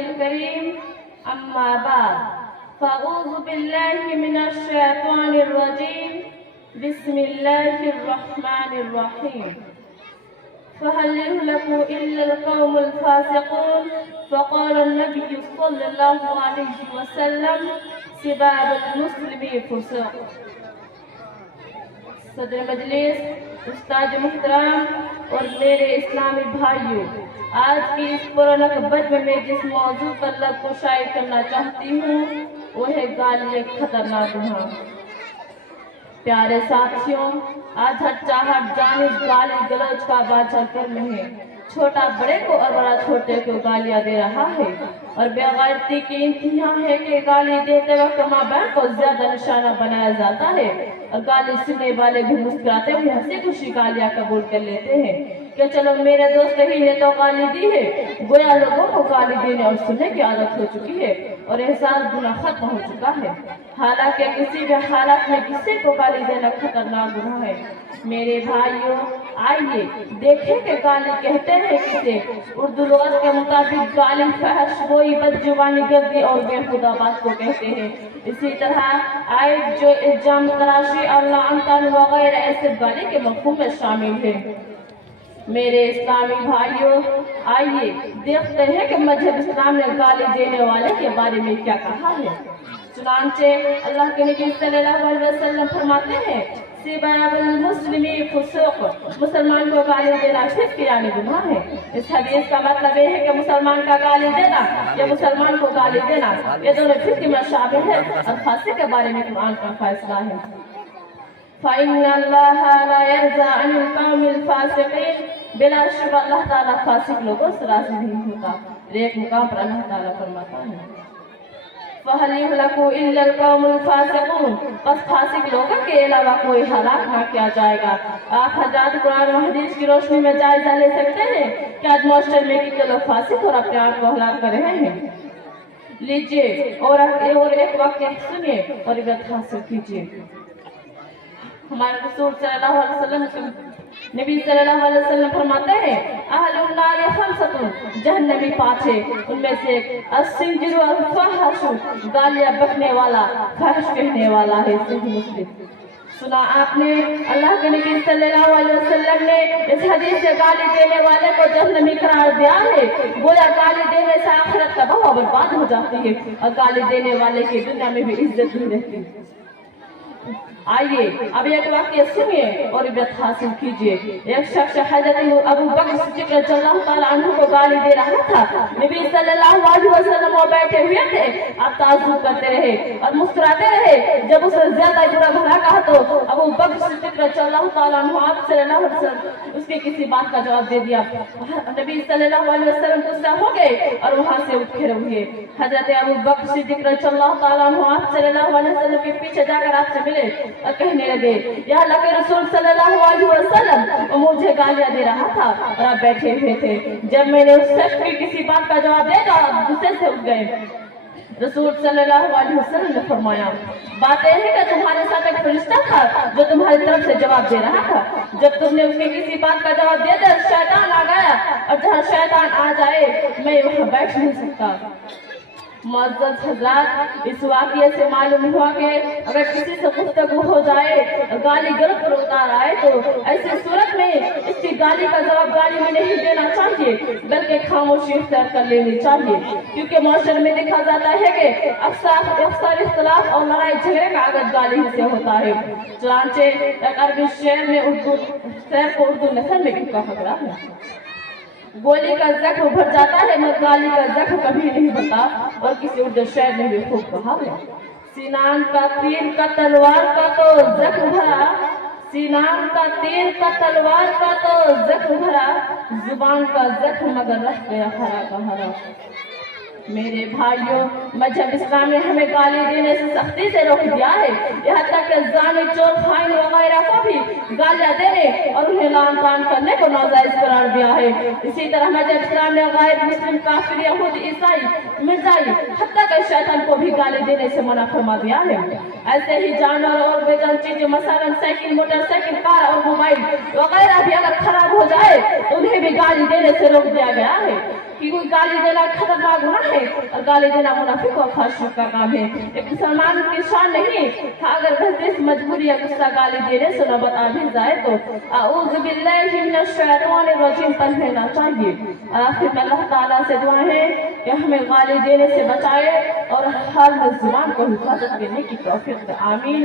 الكريم أما بعد فأعوذ بالله من الشيطان الرجيم بسم الله الرحمن الرحيم فهل يهلك إلا القوم الفاسقون فقال النبي صلى الله عليه وسلم سباب المسلم فسوق صدر مجلس استاد محترم اور میرے اسلامی بھائیوں، آج کی اس پرنقبت میں جس موضوع پر لب کو شائع کرنا چاہتی ہوں وہ ہے گالی ایک خطرناک گناہ۔ پیارے ساتھیوں، آج ہر چاہت جانب گالی گلوچ کا بادشاہ کر میں ہے۔ چھوٹا بڑے کو اور بڑا چھوٹے کو گالیاں دے رہا ہے، اور بے غیرتی کی انتہا ہے کہ گالی دیتے وقت ماں بہن کو زیادہ نشانہ بنایا جاتا ہے، اور گالی سننے والے بھی مسکراتے ہوئے ہنسی خوشی گالیاں قبول کر لیتے ہیں کہ چلو میرے دوست ہی نے تو گالی دی ہے۔ گویا لوگوں کو گالی دینے اور سننے کی عادت ہو چکی ہے اور احساس گناہ ختم ہو چکا ہے، حالانکہ کسی بھی حالت میں کسی کو گالی دینا خطرناک گناہ ہے۔ میرے بھائیوں، آئیے دیکھیں کہ گالی کہتے ہیں کسے۔ اردو لغت کے مطابق گالی فحش گوئی، بد زبانی، گردی اور بے خدا بات کو کہتے ہیں۔ اسی طرح آئے جو الزام تراشی اور لعن طعن وغیرہ ایسے گالی کے مفہوم میں شامل ہے۔ میرے اسلامی بھائیوں، آئیے دیکھتے ہیں کہ مذہب اسلام نے گالی دینے والے کے بارے میں کیا کہا ہے۔ چنانچہ اللہ کے نبی صلی اللہ علیہ وسلم فرماتے ہیں سباب المسلم فسوق، مسلمان کو گالی دینا فسق یعنی گناہ ہے۔ اس حدیث کا مطلب یہ ہے کہ مسلمان کا گالی دینا یا مسلمان کو گالی دینا یہ دونوں فسق میں شامل ہے، اور فاسق کے بارے میں قرآن کا فیصلہ ہے۔ فَإِنَّ اللَّهَ لَا يَرْضَىٰ عَنِ الْقَوْمِ الْفَاسِقِينَ، بلا شبہ اللہ تعالیٰ فاسق لوگوں سے راضی نہیں ہوتا۔ ایک مقام پر اللہ تعالیٰ فرماتا ہے فَهَلْ يُهْلَكُ إِلَّا الْقَوْمُ الْفَاسِقُونَ، بس فاسق لوگوں کے علاوہ کوئی ہلاک نہ کیا جائے گا۔ آپ حضرات قرآن و حدیث کی روشنی میں جائزہ لے سکتے ہیں کہ آج معاشرے میں کتنے لوگ فاسق اور اپنے آپ کو ہلاک کر رہے ہیں۔ لیجئے اور ایک واقعہ سنیے اور عبرت حاصل کیجئے۔ ہمارے رسول صلی اللہ علیہ وسلم نبی صلی اللہ علیہ وسلم فرماتے ہیں اہل النار خمسۃ، جہنمی پانچ ہیں، ان میں سے ایک السنجر الفحش، گالیاں بکنے والا، فحش کہنے والا ہے۔ صحیح مسلم۔ سنا آپ نے اللہ کے نبی صلی اللہ علیہ وسلم نے اس حدیث سے گالی دینے والے کو جہنمی قرار دیا ہے۔ گویا گالی دینے سے آخرت تباہ و برباد ہو جاتی ہے، اور گالی دینے والے کی دنیا میں بھی عزت نہیں رہتی۔ آئیے اب ایک واقعہ سنیے اور عبرت حاصل کیجئے۔ ایک شخص حضرت ابو بکر صدیق رضی اللہ تعالیٰ عنہ کو گالی دے رہا تھا۔ نبی صلی اللہ علیہ وسلم وہ بیٹھے ہوئے تھے، آپ تعجب کرتے رہے اور مسکراتے رہے۔ جب اسے زیادہ برا بھلا کہا تو ابو بکر صدیق رضی اللہ تعالیٰ عنہ آپ صلی اللہ علیہ وسلم اس کی کسی بات کا جواب دے دیا۔ نبی صلی اللہ علیہ وسلم غصہ ہو گئے اور وہاں سے اٹھ کھڑے ہوئے۔ حضرت ابو بکر صدیق رضی اللہ تعالیٰ عنہ آپ صلی اللہ علیہ وسلم کے پیچھے جا کر آپ سے ملے اور کہنے لگے یا اللہ کے رسول صلی اللہ علیہ وسلم، وہ مجھے گالیاں دے رہا تھا اور آپ بیٹھے ہوئے تھے۔ جب میں نے اس شخص کی کسی بات کا جواب دے تو آپ غصے سے اٹھ گئے۔ رسول صلی اللہ علیہ وسلم نے فرمایا بات یہ ہے کہ تمہارے ساتھ ایک فرشتہ تھا جو تمہاری طرف سے جواب دے رہا تھا۔ جب تم نے اس کی کسی بات کا جواب دے دیا شیطان آ گیا، اور جہاں شیطان آ جائے میں وہاں بیٹھ نہیں سکتا۔ معزز حضرات، اس واقعے سے معلوم ہوا کہ اگر کسی سے گفتگو ہو جائے، گالی گلوچ پر اتار آئے تو ایسی صورت میں اس کی گالی کا جواب گالی میں نہیں دینا چاہیے بلکہ خاموشی اختیار کر لینی چاہیے، کیونکہ معاشرے میں دیکھا جاتا ہے کہ اکثر اختلاف اور لڑائی جھگڑے کا آغاز گالی سے ہوتا ہے۔ چنانچہ ایک عربی شعر میں اردو نثر میں کہا گیا ہے گولی کا زخم بھر جاتا ہے مگر گالی کا زخم کبھی نہیں بھرتا، اور کسی اردو شعر نے بھی خوب کہا ہے سینان کا تیر کا تلوار کا تو زخم بھرا، سینان کا تیر کا تلوار کا تو زخم بھرا، زبان کا زخم مگر رہ گیا ہرا کا ہرا۔ میرے بھائیوں، مذہب اسلام نے ہمیں گالی دینے سے سختی سے روک دیا ہے، یہاں تک کہ زانی، چور، خائن وغیرہ کو بھی گالیاں دینے اور انہیں لعن طعن کرنے کو ناجائز قرار دیا ہے۔ اسی طرح مذہب اسلام نے غیر مسلم، کافر، یہود، عیسائی، مرزائی، حتیٰ کہ شیطان کو بھی گالی دینے سے منع فرما دیا ہے۔ ایسے ہی جانور اور بے جان چیزیں مثلاً سائیکل، موٹر سائیکل، کار اور موبائل وغیرہ بھی اگر خراب ہو جائے تو انہیں بھی گالی دینے سے روک دیا گیا ہے۔ کہ کوئی گالی دینا خطرناک گناہ ہے اور گالی دینا منافق اور فاسق کا کام ہے۔ ایک مسلمان کی شان نہیں کہ اگر بس مجبوری یا غصہ گالی دینے سے نوبت آ بھی جائے تو اعوذ باللہ من الشیطان الرجیم پڑھ لینا چاہیے۔ آخر میں اللہ تعالیٰ سے دعا ہے کہ ہمیں گالی دینے سے بچائے اور ہر زبان کو حفاظت دینے کی توفیق دے، آمین۔